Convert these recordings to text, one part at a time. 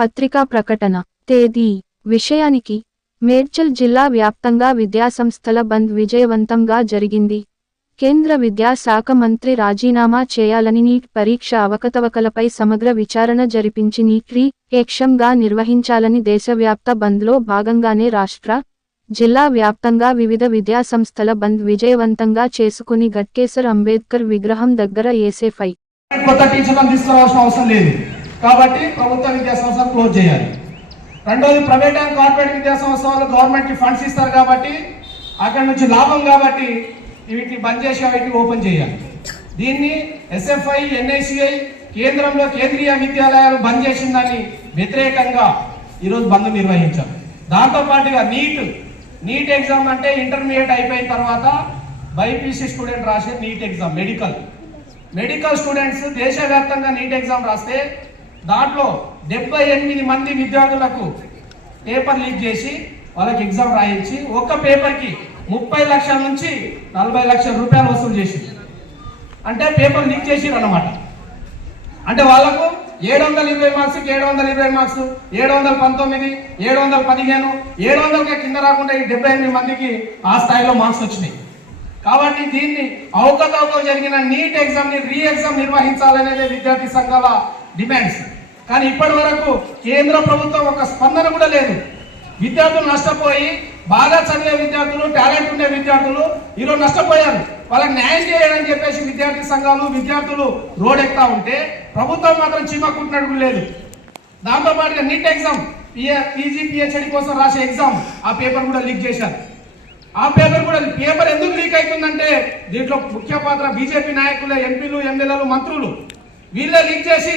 పత్రికా ప్రకటన. తేదీ. విషయానికి మేడ్చల్ జిల్లా వ్యాప్తంగా విద్యాసంస్థల బంద్ విజయవంతంగా జరిగింది. కేంద్ర విద్యాశాఖ మంత్రి రాజీనామా చేయాలని నీట్ పరీక్ష అవకతవకలపై సమగ్ర విచారణ జరిపించి నీట్రీ ఏక్షంగా నిర్వహించాలని దేశవ్యాప్త బంద్లో భాగంగానే రాష్ట్ర జిల్లా వ్యాప్తంగా వివిధ విద్యాసంస్థల బంద్ విజయవంతంగా చేసుకుని గట్కేసర్ అంబేద్కర్ విగ్రహం దగ్గర ఏసేఫై. కొత్త టీచర్లను తీసుకురావాల్సిన అవసరం లేదు. కాబట్టి ప్రభుత్వ విద్యా సంస్థలు క్లోజ్ చేయాలి. రెండోది ప్రైవేట్ అండ్ కార్పొరేట్ విద్యా సంస్థలు గవర్నమెంట్కి ఫండ్స్ ఇస్తారు కాబట్టి అక్కడ నుంచి లాభం కాబట్టి వీటిని బంద్ చేసి వీటిని ఓపెన్ చేయాలి. దీన్ని ఎస్ఎఫ్ఐ ఎన్ఐసిఐ కేంద్రంలో కేంద్రీయ విద్యాలయాలు బంద్ చేసిందని వ్యతిరేకంగా ఈరోజు బంద్ నిర్వహించారు. దాంతో పాటుగా నీట్ నీట్ ఎగ్జామ్ అంటే ఇంటర్మీడియట్ అయిపోయిన తర్వాత బైపీసీ స్టూడెంట్ రాసే NEET exam medical. Medical students దేశవ్యాప్తంగా నీట్ ఎగ్జామ్ రాస్తే దాంట్లో డెబ్బై ఎనిమిది మంది విద్యార్థులకు పేపర్ లీక్ చేసి వాళ్ళకి ఎగ్జామ్ రాయించి ఒక్క పేపర్కి ముప్పై లక్షల నుంచి నలభై లక్షల రూపాయలు వసూలు చేసి అంటే పేపర్ లీక్ చేసిరు అన్నమాట. అంటే వాళ్ళకు ఏడు వందల ఇరవై మార్క్స్ ఏడు వందల ఇరవై మార్క్స్ ఏడు వందల పంతొమ్మిది ఏడు వందల పదిహేను ఏడు వందలకే కింద రాకుండా ఈ డెబ్బై ఎనిమిది మందికి ఆ స్థాయిలో మార్క్స్ వచ్చినాయి. కాబట్టి దీన్ని అవకతవకం జరిగిన నీట్ ఎగ్జామ్ని రీ ఎగ్జామ్ నిర్వహించాలనేది విద్యార్థి సంఘాల డిమాండ్స్. కానీ ఇప్పటి వరకు కేంద్ర ప్రభుత్వం ఒక స్పందన కూడా లేదు. విద్యార్థులు నష్టపోయి బాగా చదివే విద్యార్థులు టాలెంట్ ఉండే విద్యార్థులు ఈరోజు నష్టపోయారు. వాళ్ళకి న్యాయం చేయాలని చెప్పేసి విద్యార్థి సంఘాలు విద్యార్థులు రోడ్ ఎక్కుతా ఉంటే ప్రభుత్వం మాత్రం చీమకుంటున్నట్టు లేదు. దాంతోపాటుగా నీట్ ఎగ్జామ్ పీజీ పిహెచ్డి కోసం రాసే ఎగ్జామ్ ఆ పేపర్ కూడా లీక్ చేశారు. ఆ పేపర్ కూడా పేపర్ ఎందుకు లీక్ అవుతుందంటే దీంట్లో ముఖ్య పాత్ర బీజేపీ నాయకులు ఎంపీలు ఎమ్మెల్యేలు మంత్రులు. వీళ్ళే లింక్ చేసి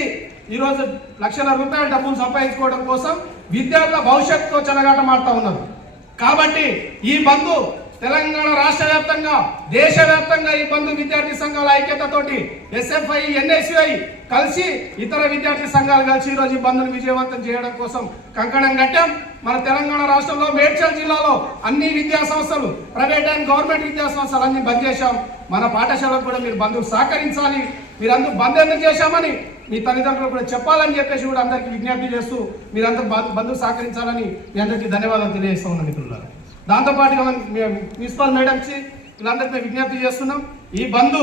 ఈరోజు లక్షల రూపాయల డబ్బును సంపాదించుకోవడం కోసం విద్యార్థుల భవిష్యత్తుతో చెలగాటమాడుతూ ఉన్నారు. కాబట్టి ఈ బంధు తెలంగాణ రాష్ట్ర వ్యాప్తంగా దేశవ్యాప్తంగా ఈ బంధు విద్యార్థి సంఘాల ఐక్యతతోటి ఎస్ఎఫ్ఐ ఎన్ఎస్యుఐ కలిసి ఇతర విద్యార్థి సంఘాలు కలిసి ఈరోజు ఈ బంధును విజయవంతం చేయడం కోసం కంకణం కట్టాం. మన తెలంగాణ రాష్ట్రంలో మేడ్చల్ జిల్లాలో అన్ని విద్యా సంస్థలు ప్రైవేట్ అండ్ గవర్నమెంట్ విద్యా సంస్థలు అన్ని బంద్ చేశాం. మన పాఠశాలకు కూడా మీరు బంధువు సహకరించాలి. మీరందరూ బంద్ ఎందుకు చేశామని మీ తల్లిదండ్రులు కూడా చెప్పాలని చెప్పేసి కూడా అందరికీ విజ్ఞప్తి చేస్తూ మీరందరూ బంధువు సహకరించాలని మీ అందరికీ ధన్యవాదాలు తెలియజేస్తా ఉన్నాను మిత్రులారా. దాంతోపాటుగా మేము మున్సిపల్ ప్రిన్సిపాల్ మేడంకి వీళ్ళందరికీ మేము విజ్ఞప్తి చేస్తున్నాం. ఈ బంధు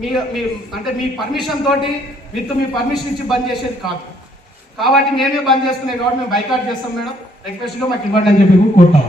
మీ మీ అంటే మీ పర్మిషన్ తోటి విత్ మీ పర్మిషన్ ఇచ్చి బంద్ చేసేది కాదు. కాబట్టి నేనే బంద్ చేసుకునే కాబట్టి మేము బైకాట్ చేస్తాం మేడం. రిక్వెస్ట్గా మాకు ఇవ్వండి అని చెప్పి కోరుతాం